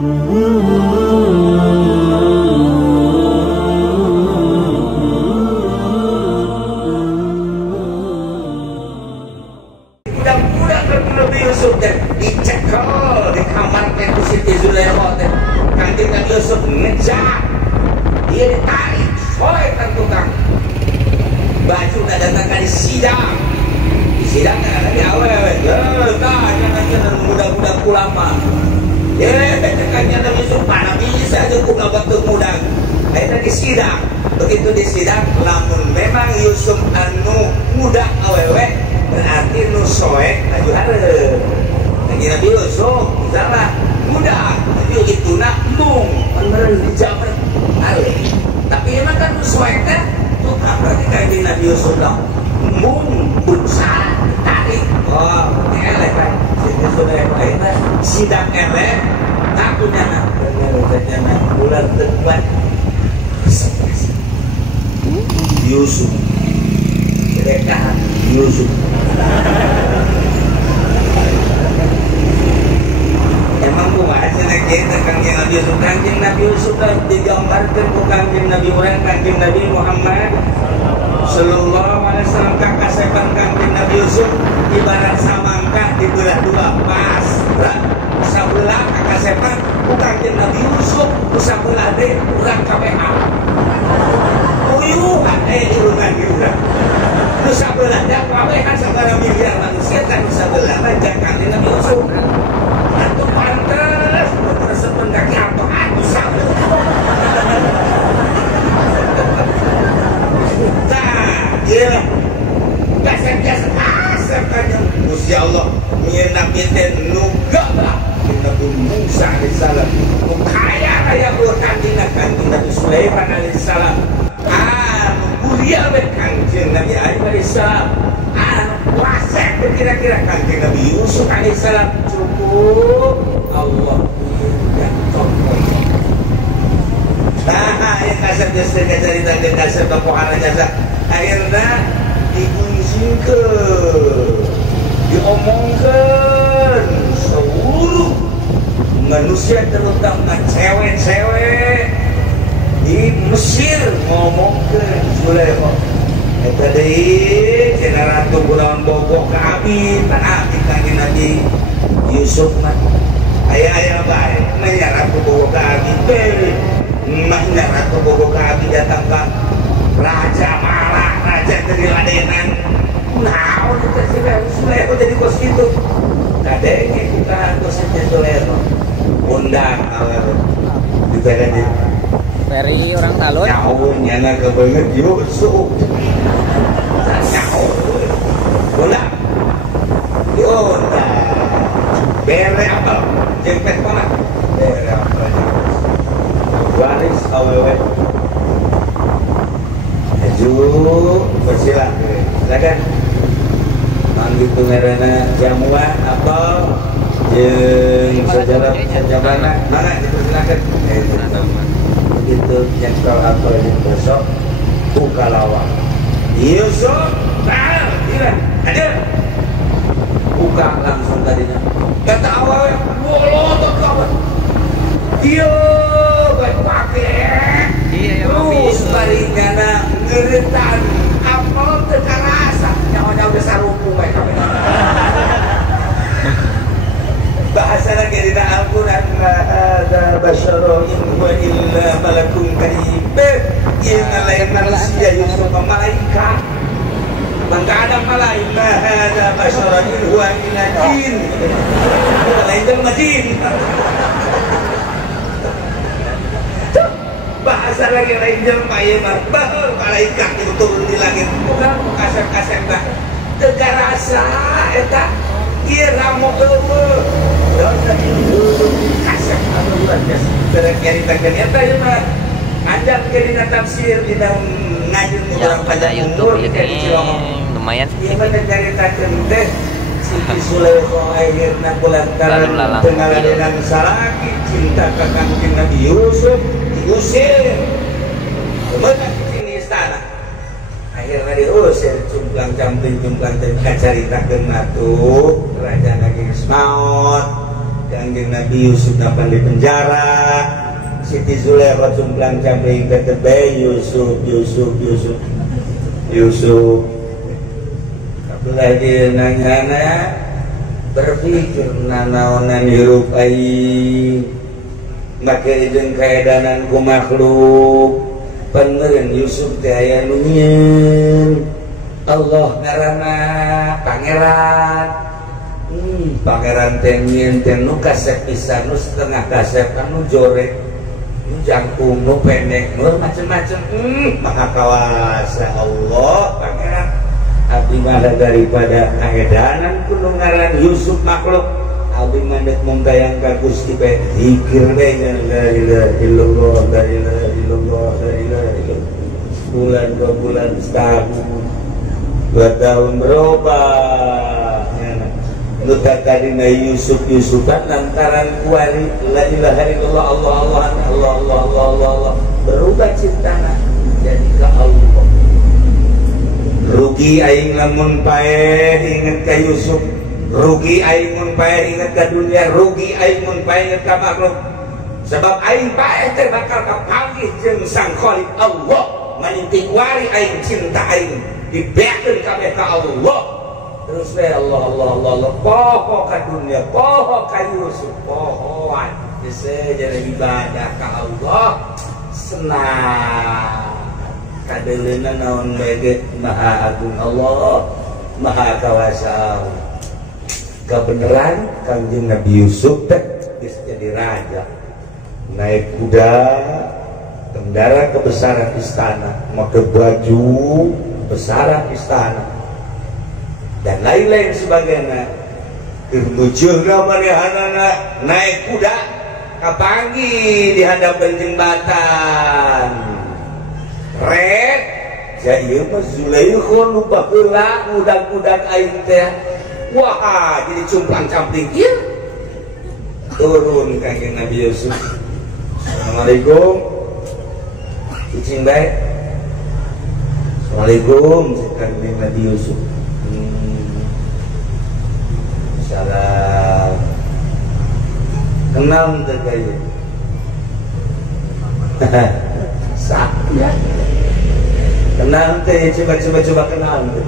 Budak-budak Nabi Yusuf teh dicekel di kamar teh ku Siti Zulaikha teh. Kanjeng Nabi Yusuf ngejak. Dia ditarik, soe kan tukang. Baju udah datang kali sidang. Di sidang kan ada di awal. Jangan budak-budak ulama. Kanjeng Nabi Yusuf mana bisa aja buka waktu muda. Akhirnya di sidang. Begitu di sidang, lamun memang Yusuf anu muda awewe, berarti nu soek aju hareup. Kanjeng Nabi Yusuf misalnya muda, jadi itu nak mung bener dijabat ale. Tapi emang kan nu soek teh tuh berarti Kanjeng Nabi Yusuf lah mung berusaha tarik. Oh, eleh kan. Jadi sudah eleh sidang eleh takutnya nak bulan terkuat Yusuf sedekah Yusuf. Emang kumaha cenah kieu Kanjeng Nabi Yusuf? Kanjeng Nabi Yusuf digambarkeun ku Kanjeng Nabi urang Kanjeng Nabi Muhammad sallallahu alaihi wasallam. Kakasepan Kanjeng Nabi Yusuf ibarat samangkah dibelah dua pas. Sabelah kakasepan ku Kanjeng Nabi Yusuf, ku sabelah teh urang KPH. Uyuhan irungan urang. Nu sabelah da KPH sabaraha miliar manusia kan sabelah aja Kanjeng Nabi Yusuf. Atuh pantes resepen kaki apa atuh sabelah. Tah, ieu kasep kan Gusti Allah nyieun nabi teh nu gagah Nabi Musa alaihissalam, nu kaya raya Kanjeng Nabi Sulaiman alaihissalam, anu mulia we Kanjeng Nabi Ayub alaihissalam, anu kuasa kira-kira Kanjeng Nabi Yusuf alaihissalam. Cukup Allah yang contoh. Nah, yang kasar jasa cerita dan kasar tokohan jasa akhirnya diunjingkeun, diomongkeun seluruh manusia terutama cewek-cewek di Mesir ngomongkeun Zulaikha. Eta deui cenah ratu Gunawan Bogoh ka abi, tan abi Kanjeng Nabi Yusuf mah aya bae nya ratu Bogoh ka abi teh. Mahnya ratu Bogoh ka abi datang ka Raja Malah, raja dari ladenan. Naon teh Zulaikha jadi kos kitu. Kadenge bukan kosnya Zulaikha. Undang dipegang di Peri orang talun nyaho nyana kebeungeut Yusuf. Nyaho bola diundang bere apa jeung pet mana bere apa waris awewe aju bersilah silakan manggil tungerana jamuan apa jeung sejarah sajabana mana dipersilakan begitu yang kalau apa ini besok buka lawang Yusuf tidak ada buka langsung tadinya kata awalnya bolot kawan dia baik pakai terus baringana ngeretan apel tekan rasa nyawa udah sarumpu baik bahasa lagi di Al-Quran ada basyara in huwa illa malakun karim inna lain manusia Yusuf malaikat maka ada malaikat ada basyara in huwa illa jin lain jelma jin bahasa lagi lain jelma ya bahal malaikat itu turun di langit bukan kasar-kasar dah tega rasa eta ieu ramo eueuh kasep anu luar biasa keur nyaritakeun eta ieu mah andang dina tafsir dina ngajeun urang pada YouTube lumayan ieu mah nyaritakeun teh Siti Zulaikha akhirna kulantaran teu ngaladenan salaki cinta ka Kanjeng Nabi Yusuf diusir meunang di istana akhirnya diusir cumplang camping kacaritakeun atuh kerajaan lagi maot Kanjeng Nabi Yusuf napan di penjara, Siti Zulaikha cumplang camping ke tebe Yusuf. Kabelah dia nanya berpikir nanaonan hirup aing, maka jeung kaedanan ku makhluk. Paneureun Yusuf teh aya nu nyieun. Allah ngaranna pangeran. Pangeran teh nyieun teh nu kasep pisan, nu setengah kasep, nu jorek, nu jangkung, nu pendek, nu macem-macem. Maha kawasa Allah pangeran. Abdi mah daripada kaedanan kudu ngaran Yusuf makhluk. Abdi mandek mungkayang ka Gusti bae zikir bae la ilaha illallah, la ilaha illallah, la ilaha illallah. Bulan 2 bulan setahun 2 tahun berubah. Nu tadina Yusufan lantaran kuali la ilaha illallah Allah berubah cintana jadi ka Allah. Rugi aing lamun paeh inget ka Yusuf, rugi aing mun paeh inget ka dunia, rugi aing mun paeh inget ka makhluk. Sebab aing paeh teh bakal kapanggih jeung Sang Khaliq Allah, maninting wari aing cinta aing dibeakeun kabeh ka Allah. Terus we Allah poho ka dunia, poho ka Yusuf, pohoan geus jadi ibadah ka Allah senang. Kadelena naon bege maha agung Allah, maha kawasa. Kebenaran Kanjeng Nabi Yusuf teh geus jadi raja, naik kuda, kendara kebesaran istana, make baju besaran istana, dan lain-lain sebagainya. Muncul manehanana naik kuda kapanggih di hadapan jembatan. Red, jadi mah Zulaikha nu baheula udag-udag aing teh. Wah, jadi cumplang-campling ieu. Turun Kanjeng Nabi Yusuf. Assalamualaikum. Kucing bae. Assalamualaikum Kanjeng Nabi Yusuf. Salam. Kenal teh kaya. Sak ya. Kenal teh, coba kenal teh.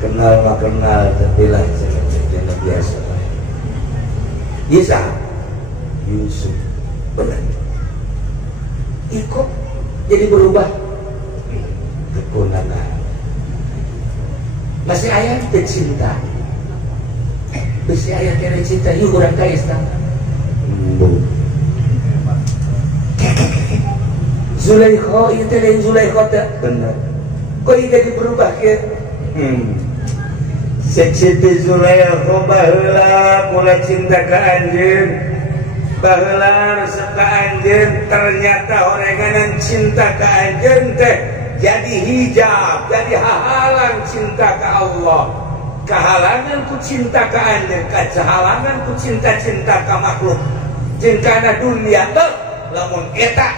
Kenal mah kenal, tapi lah jangan biasa. Isa Yusuf benar. Ikut jadi berubah. Kepunana. Masih ayat teh cinta. Masih ayat teh cinta, yuk urang ka istana. Zulaikha itu lain Zulaikha tak benar. Kok ini jadi berubah ke? Seci Zulaikha baheula mula cinta ka anjeun, baheula resep ka anjeun, ternyata orenganan cinta ka anjeun teh jadi hijab, jadi hahalan cinta ka Allah. Kehalangan ku cinta ka anjeun, kehalangan ku cinta ka makhluk. Jeung dunia teh lamun eta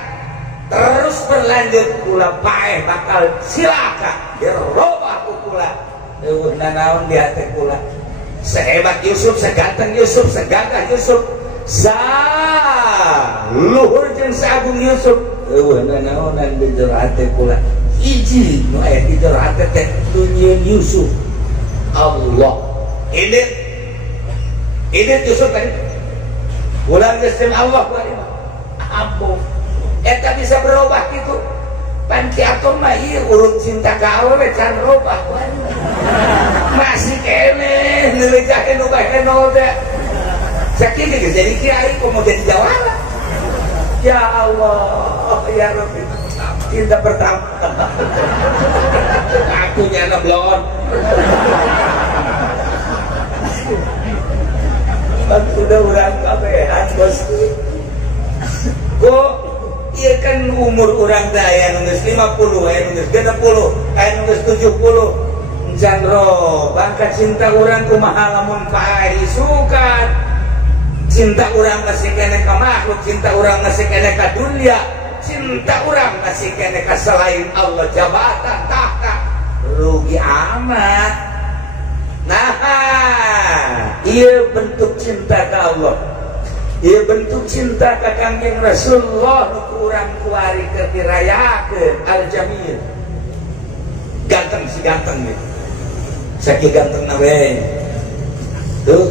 terus berlanjut kula paeh bakal silaka dirobah ku kula. Eueuh nanaon di hati kula. Sehebat Yusuf, seganteng Yusuf, segagah Yusuf, luhur jeung sagung Yusuf. Eueuh nanaonan di jero hati kula. Hiji nu aya di jero hati teh nyieun Yusuf. Allah. Ini Yusuf tadi. Ulang geus Allah bari mah. Ampun. Eta bisa berubah gitu. Pan kiatur mah ieu urut cinta ka Allah we can robah. Masih kene neulejakeun nu bae nol teh. Sakitu geus jadi kiai kok mau jadi jawara. Ya Allah, ya Rabbi. Cinta pertama. Aku nyana blon. Bang sudah urang kabehan bos. Kok iya kan umur orang daya nunggus 50, nunggus 60, nunggus 70. Jandro, bangka cinta orang kumaha lamun pae isukan. Cinta orang masih kene ka makhluk, cinta orang masih kene ka dunia, cinta orang masih kene ka selain Allah, jabatan, tahta. Rugi amat. Nah, iya bentuk cinta ke Allah, iya bentuk cinta ke Kangjeng Rasulullah. Kurang kuari kekirayakeun al-jamil, ganteng si ganteng nih, sakit ganteng nawe tuh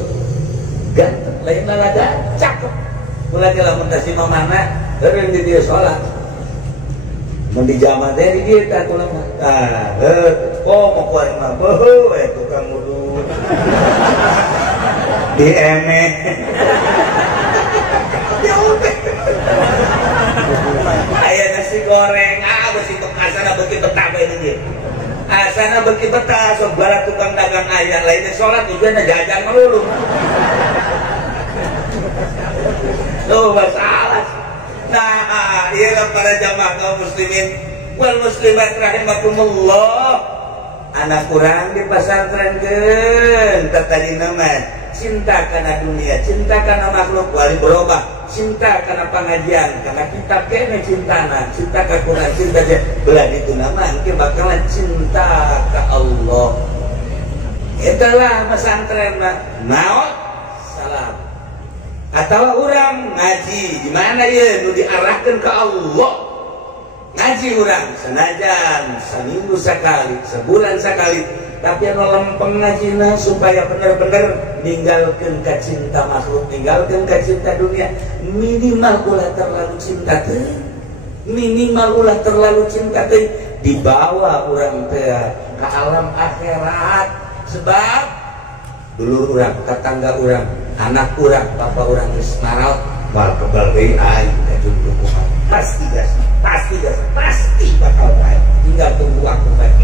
ganteng lain lalaga cakep mulai lamun teh si mamana eureun di dieu salat mun di jama teh di dieu tah tuh lama mau kuari mah beuh we tukang wudu di emeh aya nasi goreng besi bekasana beuki betah bae dia asana beuki betah sok barat tukang dagang aya lainnya salat tujuanna jajan melulu tuh masalah. Nah iya para jamaah kaum muslimin wal muslimat rahimakumullah, anak kurang di pasantrenkeun tadi nama cinta karena dunia, cinta karena makhluk wali berubah, cinta karena pengajian, karena kitab kene cintana, cinta ke Quran, cinta aja belah itu nama mungkin bakalan cinta ke Allah. Itulah pesantren mah naon salam atau orang ngaji di mana ya nu diarahkan ke Allah. Ngaji orang senajan seminggu sekali, sebulan sekali, tapi anu lempeng ngajina supaya benar-benar ninggalkeun ka cinta makhluk, ninggalkeun ka cinta dunia. Minimal ulah terlalu cinta teh, minimal ulah terlalu cinta teh, dibawa orang teh ke alam akhirat. Sebab dulu orang, tetangga orang, anak orang, bapak orang geus maral, bal kebal deui aing teh dukungan. Pasti bakal baik. Tinggal tunggu waktu baik.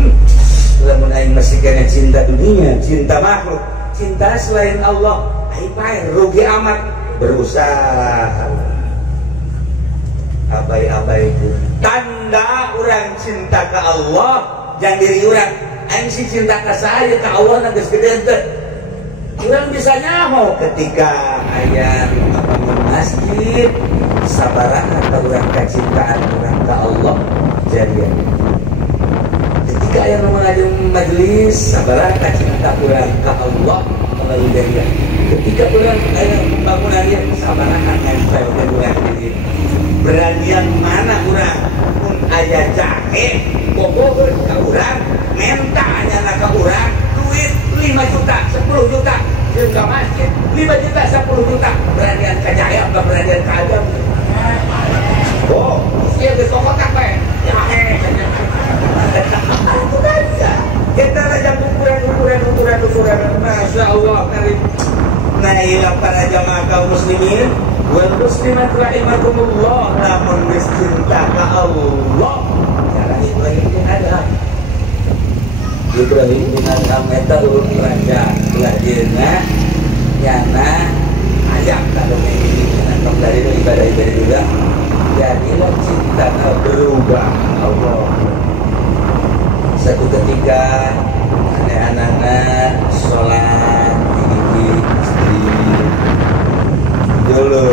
Lamun aing masih kena cinta dunia, cinta makhluk, cinta selain Allah, aing bae rugi amat. Berusaha abai-abai itu tanda orang cinta ke Allah yang diri orang. Aing si cinta ke saya ke Allah geus gede teh. Orang bisa nyaho ketika aya masjid sabaraha ka urang kecintaan urang ka Allah jadian. Ketika aya ngajeng majelis sabaraha ka cinta urang ka Allah melalui jadian. Ketika urang aya bangunan ieu sabaraha nempel ka urang jadi. Beranian mana urang mun aya jahe bobogeun ka urang, menta anyana ka urang duit 5 juta, 10 juta jeung ka masjid 5 juta, 10 juta beranian ka jaya apa beranian ka agam. Oh, ieu geus pokok kape. Ya itu aja. Kita aja ukuran. Masya Allah karim. Nah, inilah para jamaah kaum muslimin wal muslimat rahimakumullah, lamun geus cinta ka Allah. Cara Ibrahim bin Adham. Ibrahim bin Adham eta ulun raja belah dieuna nyana ajak ka dongeng nangkep dari ibadah juga. Jadilah cinta berubah Allah. Satu ketika ada anak-anak sholat di istri dulu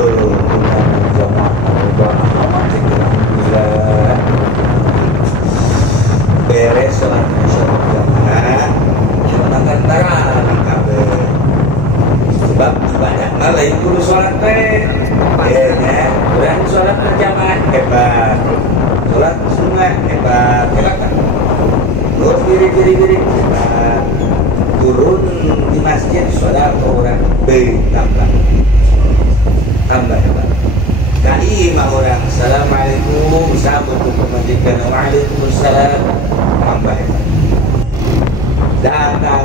beres sholat jamaah makan tarawih kabeh. Sebab ibadah lain kudu sholat teh ya, kurang sholat berjamaah hebat, sholat sunnah hebat kan. Terus diri hebat, turun di masjid sholat orang tambah hebat. Kaima orang assalamualaikum sambut pemajikan waalaikumsalam tambah hebat. Datang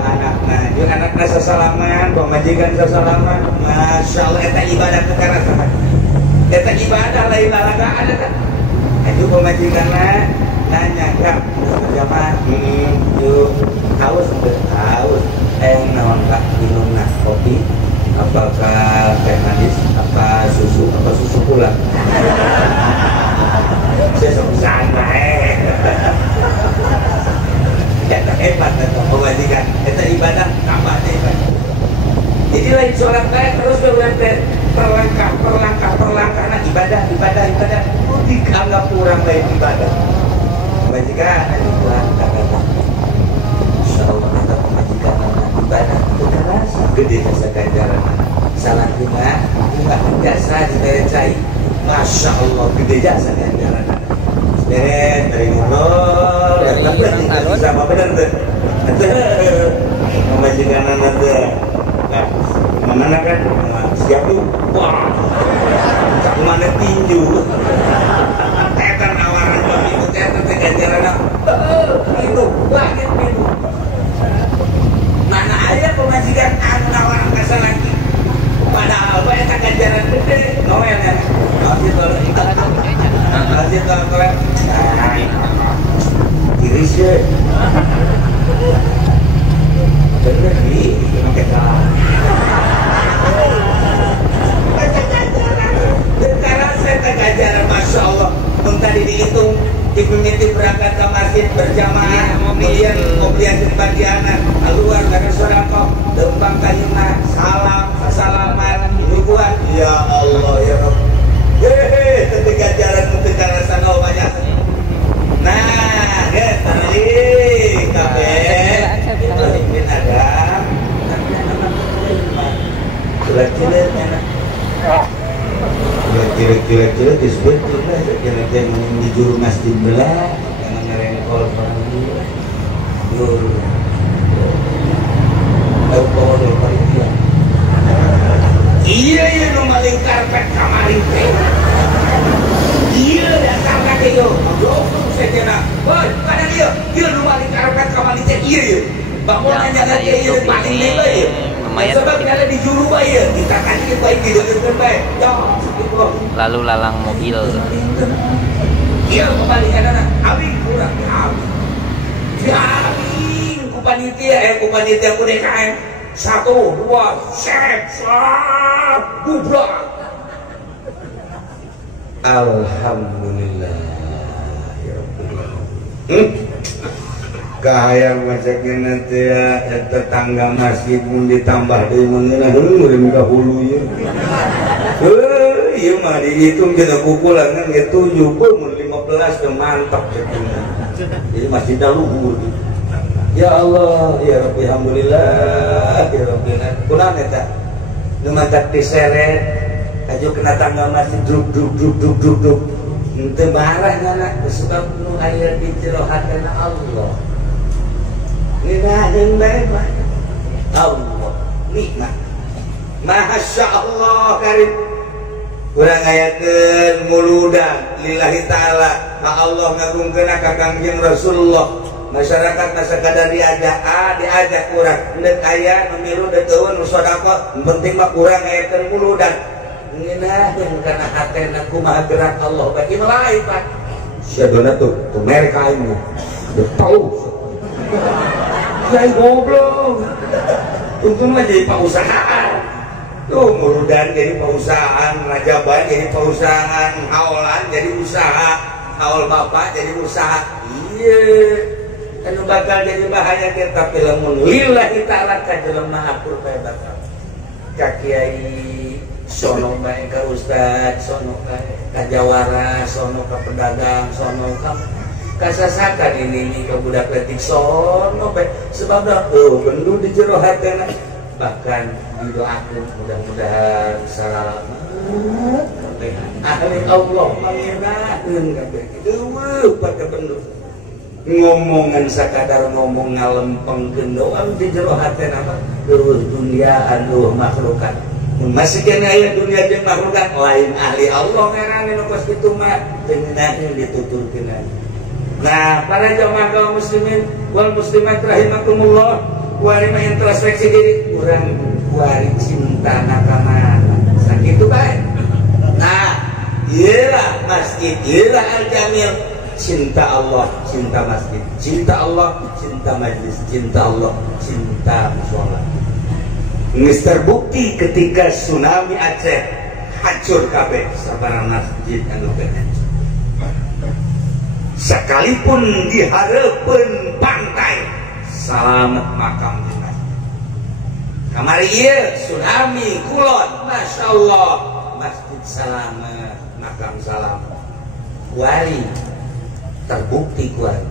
anaknya sesalaman, pemajikan sesalaman, masya Allah eta ibadah perkara sangat. Eta ibadah lain lalaga ada kan? Itu pemajikannya nanya kak berjamaah yuk haus naon kak minum kopi apakah teh manis apa susu pula saya sebesar kita hebat atau pemajikan kita ibadah tambah hebat. Jadi lain sholat terus perlangkah nah ibadah dianggap kurang lain ibadah. Pemajikan itu langkah insya Allah kita pemajikan ibadah gede jasa ganjaran salah bunga jasa diberecai Masya Allah gede jasa ganjaran dari ngobrol dari orang talun sama bener tuh pemajikan anak tuh mana kan siap tuh wah mana tinju tetan awaran itu tetan ganjaran itu banget itu mana aja pemajikan awaran kasar lagi padahal banyak ganjaran gede noel kan masih kalau ikat masih kalau kiri sih bener nih pakai sekarang saya ganjaran Masya Allah tadi dihitung diminta berangkat ke masjid berjamaah kemudian mobiliasi bagianan keluar dari sodako dempang kayuna salam salaman hubungan ya Allah ya Rabb ketika jalan ketika rasa nol banyak nah ya tadi kabe itu mungkin ada cilet-ciletnya cilet-cilet disebut juga cilet yang di juru masjid belah karena ngerengkol orang gila juru tahu kalau dari panitia iya nu maling karpet kamari teh iya dasar kake yo goblok sejenna boy kana ieu ieu nu maling karpet kamari teh iya bangunan nyaga ieu paling lima ieu sebab nyala di juru bae kita kasih baik di depan bae lalu lalang mobil iya kembalikan abi kurang abi ku panitia ku DKM 1, 2, set, bubrok. Alhamdulillah ya Rabbil kahayang macaknya nanti ya tetangga masjid pun ditambah dari mengenai udah minta hulu ya iya mah dihitung kita pukulan kan ya 7 pun 15 udah mantap jadi masih dah luhur ya Allah ya Rabbi alhamdulillah ya Rabbi kunang eta nu mantap diseret aja kena tangga masjid duk ente marah ngana suka nu aya di jero hatena Allah ninahin bae Allah nikmat Masya Allah karim urang ngayakeun muludan lillahi ta'ala ka Allah ngagungkeun ka Kangjeng Rasulullah masyarakat sakadar diajak urang neuk aya nu milu deuk teueun nu sedekah penting mah urang ngayakeun muludan ngeunaheun kana hatena kumaha gerak Allah bagi lain Pak sadona tuh merek aing udah tahu saya goblok untung mah jadi perusahaan tuh muludan jadi perusahaan rajaban jadi perusahaan haolan jadi usaha haol bapak jadi usaha iya anu bakal jadi bahaya kita tapi lamun lillahi ta'ala ka jelema akur bae bakal ka kiai sono bae ka ustad sono ka jawara sono ka pedagang sono ka kasasakan ini ke budak letik sono bae sebab dah bendu di jero hatena bahkan didoakeun mudah-mudahan salamet ahli Allah mangeunakeun kabeh deueuh pake bendu ngomongan sakadar ngomong ngalempengkeun doang di jero hatena mah dunia anu makhlukat masih kena aya dunia jeung makhlukat lain ahli Allah ngarana nu kos kitu mah teu ngeunaheun dituturkeun. Nah, para jamaah kaum muslimin wal muslimat rahimakumullah, wari mah introspeksi diri, urang wari cinta nakama. Sakitu bae. Nah, ieulah masjid, ieulah al-jamil, cinta Allah, cinta masjid, cinta Allah, cinta majlis, cinta Allah, cinta mushola. Geus terbukti ketika tsunami Aceh hancur kabeh sabaraha masjid anu bener. Sekalipun di hareupeun pantai salamet makam jenazah kamari ieu tsunami kulon Masya Allah masjid salamet makam salamet wali terbukti kuat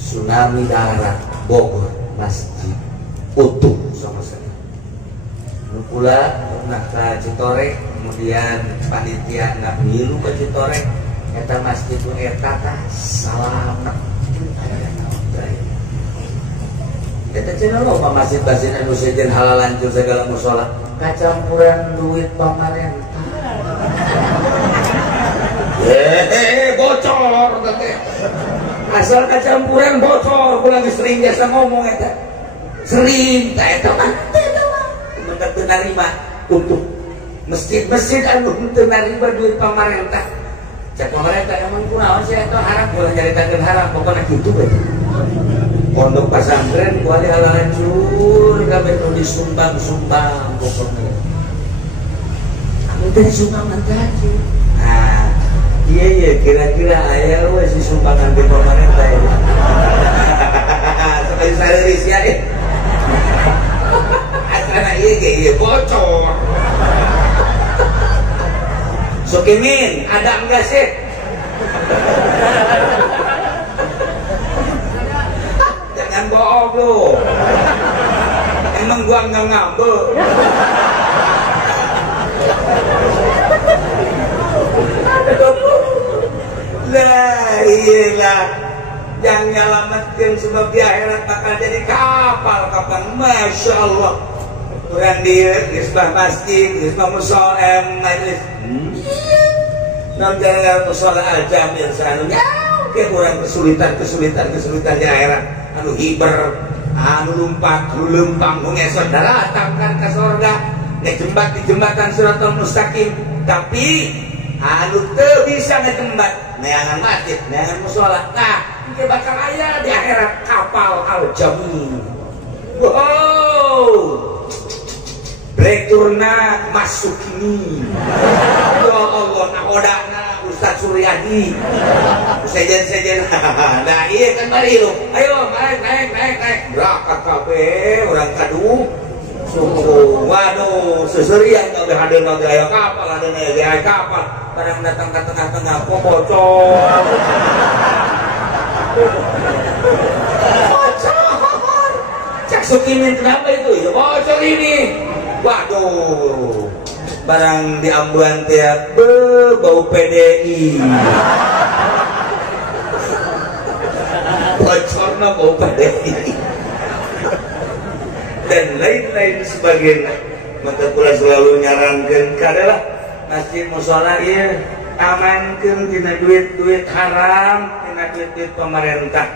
tsunami darat Bogor masjid utuh sama sekali pula pernah ke Citorek, kemudian panitia nggak milu ke Citorek, eta masjid pun eta salamet. Eta cenah loba masjid-masjid anu sejen halal lancur segala musola, kacampuran duit pamarentah. Bocor teh. Asal kacampuran bocor, pulang sering biasa ngomong eta. Sering ta eta mah. Mentak teu narima untuk masjid-masjid anu teu narima duit pamarentah. Cak pamarentah emang kunaon sih eta harap ulah nyaritakeun harap pokona kitu bae. Pondok pesantren kuali halal hancur kabeh nu disumbang-sumbang pokoknya. Anu teh sumbangan tadi. Nah, iya kira-kira aya we si sumbangan di pemerintah ya. Sekali saleuris ya. Asana iya bocor. Sokimin, ada enggak sih? Jangan bohong lu. Emang gua enggak ngambek. Lah iyalah yang nyelamatkan sebab di akhirat bakal jadi kapal Masya Allah. Kurang dia isbah masjid, isbah musola majlis. Non gara-gara musola aja misalnya kayak kurang kesulitan di akhirat. Anu hiber, anu lempang, ngesot datang kan ke surga. Ngejembat di jembatan Siratal Mustaqim, tapi anu teu bisa ngejembat neangan masjid, neangan musola. Nah, dia bakal aya di akhirat kapal al-jamin. Wow, Breakturna masuk ini. Ya Allah, nakodana Ustaz Suryadi. Sejen. Nah, iya kan mari lu. Ayo naik. Berangkat kabeh orang kadu. Waduh, seserian kabeh hadeun mah aya kapal, hadeun aya kapal. Barang datang ke tengah-tengah kok bocor. Bocor. Cak Sukimin kenapa itu? Ya bocor ini. Waduh. Barang di ambulan teh bau PDI. Bocorna bau PDI. Dan lain-lain sebagainya. Maka pula selalu nyarankan kadalah masjid musola ieu amankeun tina duit haram, tina duit pemerintah.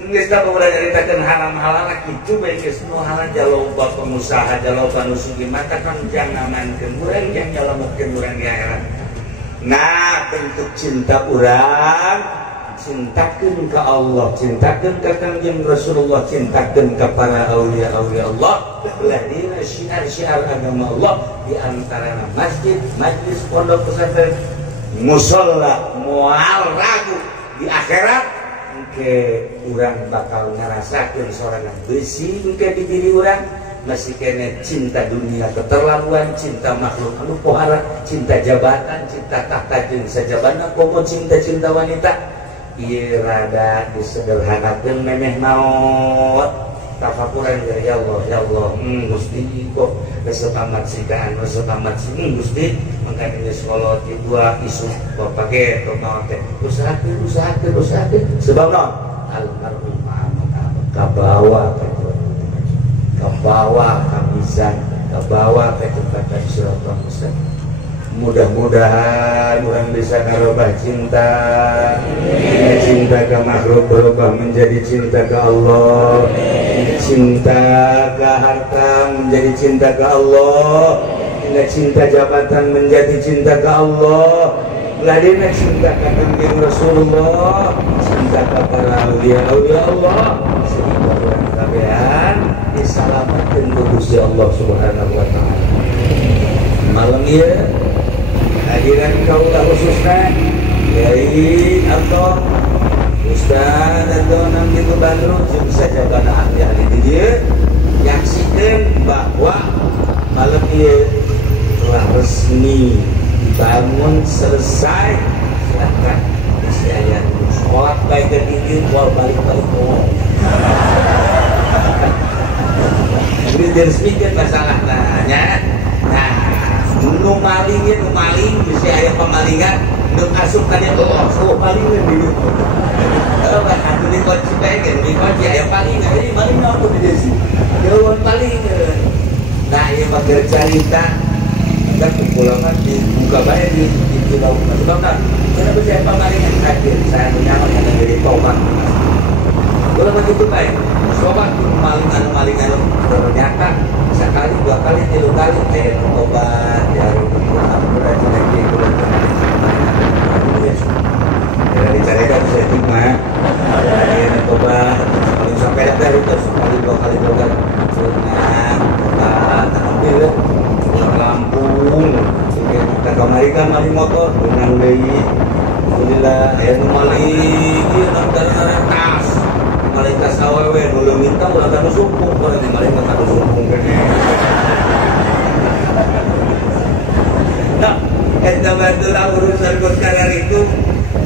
Geus tak ulah nyaritakeun haram halal kitu bae geus nu halal jaloba pengusaha jaloba nu sugih maka kan jangan amankeun urang jang nyelametkeun urang di akhirat. Nah, bentuk cinta urang cintakeun ka Allah, cintakeun ka Kangjeng Rasulullah, cintakeun ka para aulia-aulia Allah, beladina syiar-syiar agama Allah di antara masjid, majlis, pondok pesantren, musola, moal ragu di akhirat engke urang bakal ngarasakeun sorangan beusi engke di diri urang masih kene cinta dunia keterlaluan, cinta makhluk anu pohara, cinta jabatan, cinta tahta jeung sajabana, komo cinta wanita. Ieu rada disederhanakeun memeh naon tafakuran dari Allah Gusti kok geus tamat sikaan geus tamat Gusti mangka geus kolot dua isu kok pake tok naon teh usahakeun sebab naon almarhum kabawa kamisan kabawa ke tempat Siratal Mustaqim. Mudah-mudahan orang bisa ngarobah cinta ke makhluk berubah menjadi cinta ke Allah, cinta ke harta menjadi cinta ke Allah, cinta jabatan menjadi cinta ke Allah, ladina cinta ke Kangjeng Rasulullah, cinta ke para aulia Allah, sehingga orang kabehan diselamatkan ku Gusti Allah Subhanahu wa taala. Malam ieu hadiran kaulah khususna Kiai atau Ustaz atau nang itu Bandung jeung sajabana ahli-ahli di dieu nyaksikeun bahwa malam ieu telah resmi dibangun selesai. Silakan isi ayat sholat baik dan ini keluar balik diresmikan masalah nanya. Nah, nu maling bisa aya pamalingan nu asupannya oh palingan di dieu. Anu dikunci pengen dikunci aya palingan jadi maling apa di dieu sih? Jauhan palingan. Nah, ieu mah cerita dan pulangan dibuka bae di pulau Sumatera. Kenapa saya pamalingan hadir saya menyaman yang dari tobat. Kalau begitu baik, sobat malingan ternyata sekali, dua kali, tiga kali, tobat dari ampura lagi dari carikan saya cuma ada tobat paling sampai dari itu sekali, dua kali tobat senang, tobat, ambil Lampung, kita kemarin kan mali motor dengan bayi, alhamdulillah, ayat maling, dia nak tas. Malaikat sawewe dulu minta ulah kanu sumpung kalau di malaikat kanu sumpung kene. Nah, eta baheula urusan perkara itu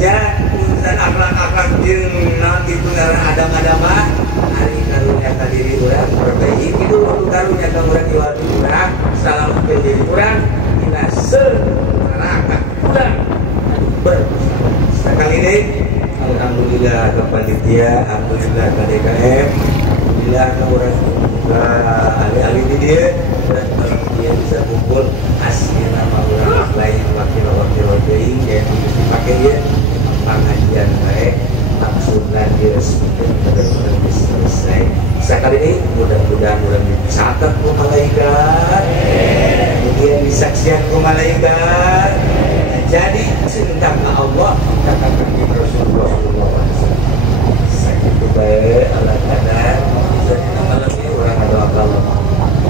ya urusan akhlak-akhlak jeung naon kitu ngaran adam-adama ari karunya ka diri urang perbaiki kitu waktu karunya ka urang iwatu urang salam ke diri urang dina neraka urang sekali deui. Alhamdulillah ke panitia, alhamdulillah ke DKM, alhamdulillah ke orang ahli-ahli di dia bisa kumpul asli nama orang lain wakil-wakil teing yang bisa dipakai ya pengajian baik maksudnya diresmikan benar-benar selesai. Sekali ini mudah-mudahan dicatat ke malaikat, kemudian disaksikan ke malaikat. Jadi cinta ke Allah katakan di Rasulullah SAW. Segitu baik Allah kadar jadi malam ini orang ada akal.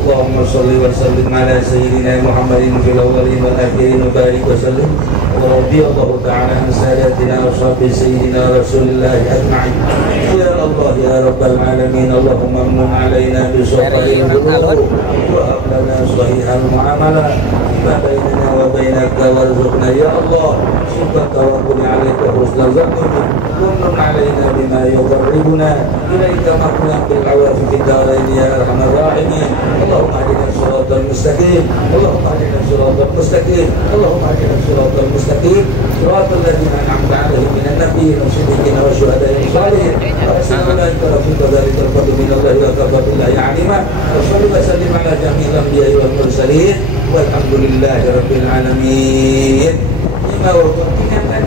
Allahumma sholli wa sallim ala sayyidina Muhammadin fil awwalin wal akhirin wa barik wa sallim. Wa radiyallahu ta'ala an sadatina wa sahbi sayyidina Rasulillah ajma'in. Ya Allah ya rabbal alamin Allahumma ammun alaina bi sawqil qulub wa ablana sahihal muamalah ma bainana wa bainaka warzuqna ya Allah syukur tawakkul alaika husnal zanni kullun alaina bima yuqarribuna ilaika maqna bil awafi fid darain ya arhamar rahimin Allahumma hadina siratal mustaqim Allahumma hadina siratal mustaqim Allahumma hadina siratal mustaqim siratal ladzina an'amta 'alaihim minan nabiyyin wasiddiqin wa syuhada'i salihin wa sallallahu alaihi wa dzalikal fadlu minallahi wa kafabillahi 'alima wa shalli wa sallim ala jami'il anbiya'i wal mursalin walhamdulillahi rabbil alamin. Ini baru pentingnya kan